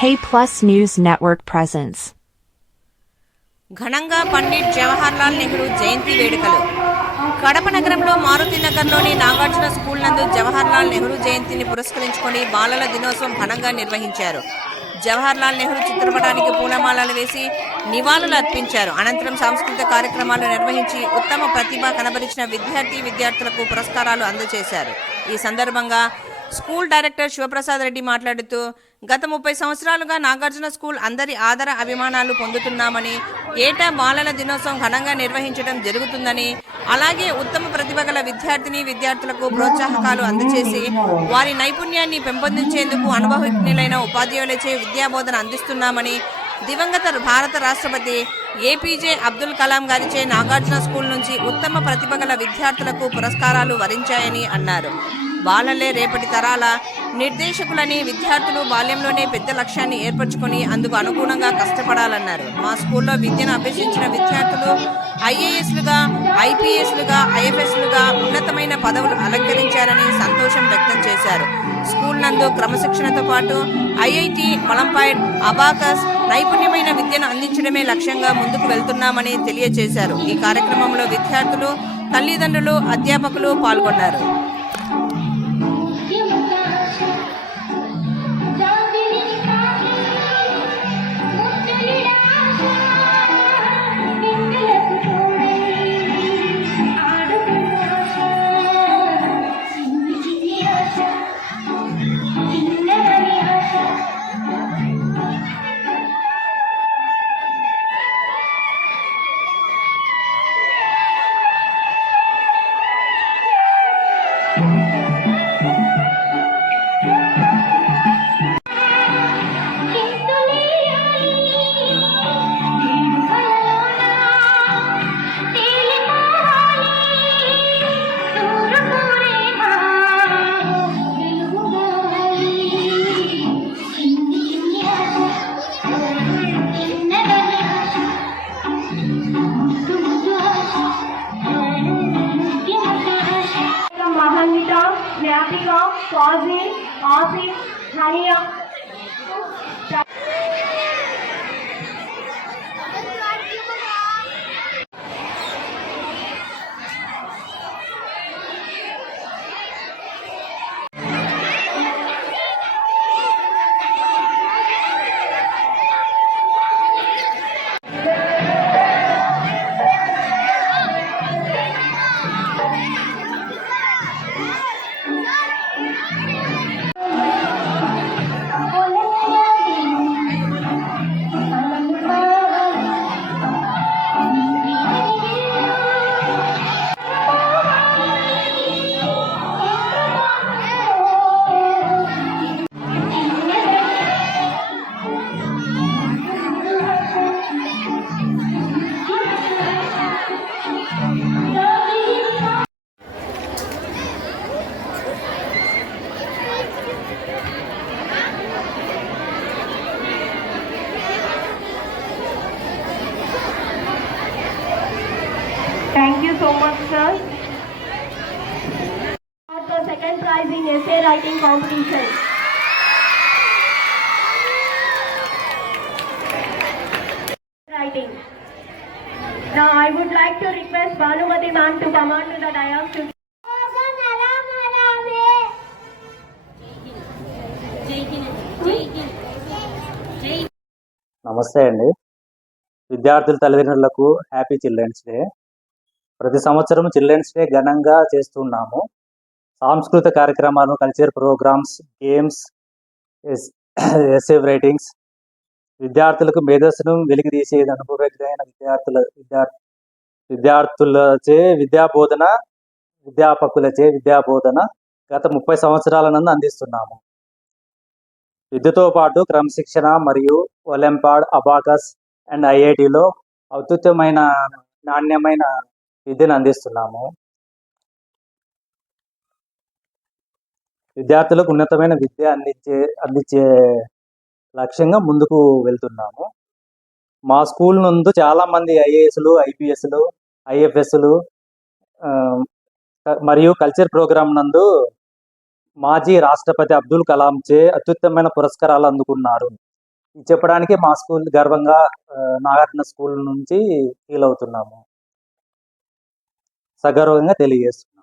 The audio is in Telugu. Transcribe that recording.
K+ News Network presents. ఘనంగా పండిట్ జవహర్లాల్ నెహ్రూ జయంతి వేడుకలు. కడప నగరంలో మారుతి నగర్లోని నాగార్జున స్కూల్ నందు జవహర్లాల్ నెహ్రూ జయంతిని పురస్కరించుకొని బాలల దినోత్సవం ఘనంగా నిర్వహించారు. జవహర్లాల్ నెహ్రూ చిత్రపటానికి పూలమాలలు వేసి నివాళులు అర్పించారు. అనంతరం సాంస్కృతిక కార్యక్రమాలు నిర్వహించి ఉత్తమ ప్రతిభ కనబరిచిన విద్యార్థులకు పురస్కారాలు అందజేశారు. ఈ సందర్భంగా స్కూల్ డైరెక్టర్ శివప్రసాద్ రెడ్డి మాట్లాడుతూ, గత 30 సంవత్సరాలుగా నాగార్జున స్కూల్ అందరి ఆదర అభిమానాలు పొందుతున్నామని, ఏటా బాలల దినోత్సవం ఘనంగా నిర్వహించడం జరుగుతుందని, అలాగే ఉత్తమ ప్రతిభ గల విద్యార్థులకు ప్రోత్సాహకాలు అందజేసి వారి నైపుణ్యాన్ని పెంపొందించేందుకు అనుభవజ్ఞులైన ఉపాధ్యాయులచే విద్యాబోధన అందిస్తున్నామని, దివంగత భారత రాష్ట్రపతి ఏపీజే అబ్దుల్ కలాం గారిచే నాగార్జున స్కూల్ నుంచి ఉత్తమ ప్రతిభ గల విద్యార్థులకు పురస్కారాలు వరించాయని అన్నారు. బాలలే రేపటి తరాల నిర్దేశకులని, విద్యార్థులు బాల్యంలోనే పెద్ద లక్ష్యాన్ని ఏర్పరచుకొని అందుకు అనుగుణంగా కష్టపడాలన్నారు. మా స్కూల్లో విద్యను అభ్యసించిన విద్యార్థులు ఐఏఎస్లుగా, ఐపీఎస్లుగా, ఐఎఫ్ఎస్లుగా ఉన్నతమైన పదవులు అలంకరించారని సంతోషం వ్యక్తం చేశారు. స్కూల్ నందు క్రమశిక్షణతో పాటు ఐఐటి, ఒలింపియాడ్, అబాకస్ నైపుణ్యమైన విద్యను అందించడమే లక్ష్యంగా ముందుకు వెళ్తున్నామని తెలియజేశారు. ఈ కార్యక్రమంలో విద్యార్థులు, తల్లిదండ్రులు, అధ్యాపకులు పాల్గొన్నారు. Natika, Fazil, Asif, Hania. Thank you so much, sir. For the second prize in essay writing competition. Writing. Now I would like to request Bhanumati ma'am to come on to the dais to నమస్తే అండి. విద్యార్థుల తల్లిదండ్రులకు హ్యాపీ చిల్డ్రన్స్ డే. ప్రతి సంవత్సరం చిల్డ్రన్స్ డే ఘనంగా చేస్తున్నాము. సాంస్కృతిక కార్యక్రమాలు, culture programmes, games, essay writings, విద్యార్థులకు మేధస్సును వెలికితీసే అనుభవజ్ఞైన విద్యార్థులచే అధ్యాపకులచే విద్యాబోధన గత 30 సంవత్సరాల నుండి అందిస్తున్నాము. విద్యతో పాటు క్రమశిక్షణ మరియు ఒలింపియాడ్, అబాకస్ అండ్ ఐఐటిలో అత్యుత్తమైన నాణ్యమైన విద్యను అందిస్తున్నాము. విద్యార్థులకు ఉన్నతమైన విద్య అందించే లక్ష్యంగా ముందుకు వెళ్తున్నాము. మా స్కూల్ నందు చాలామంది ఐఏఎస్లు, ఐపీఎస్లు, ఐఎఫ్ఎస్లు మరియు కల్చర్ ప్రోగ్రాం నందు మాజీ రాష్ట్రపతి అబ్దుల్ కలాం చే అత్యుత్తమైన పురస్కారాలు అందుకున్నారు. ఇది చెప్పడానికి మా స్కూల్ గర్వంగా నాగార్జున స్కూల్ నుంచి ఫీల్ అవుతున్నాము. సగర్వంగా తెలియజేస్తున్నాము.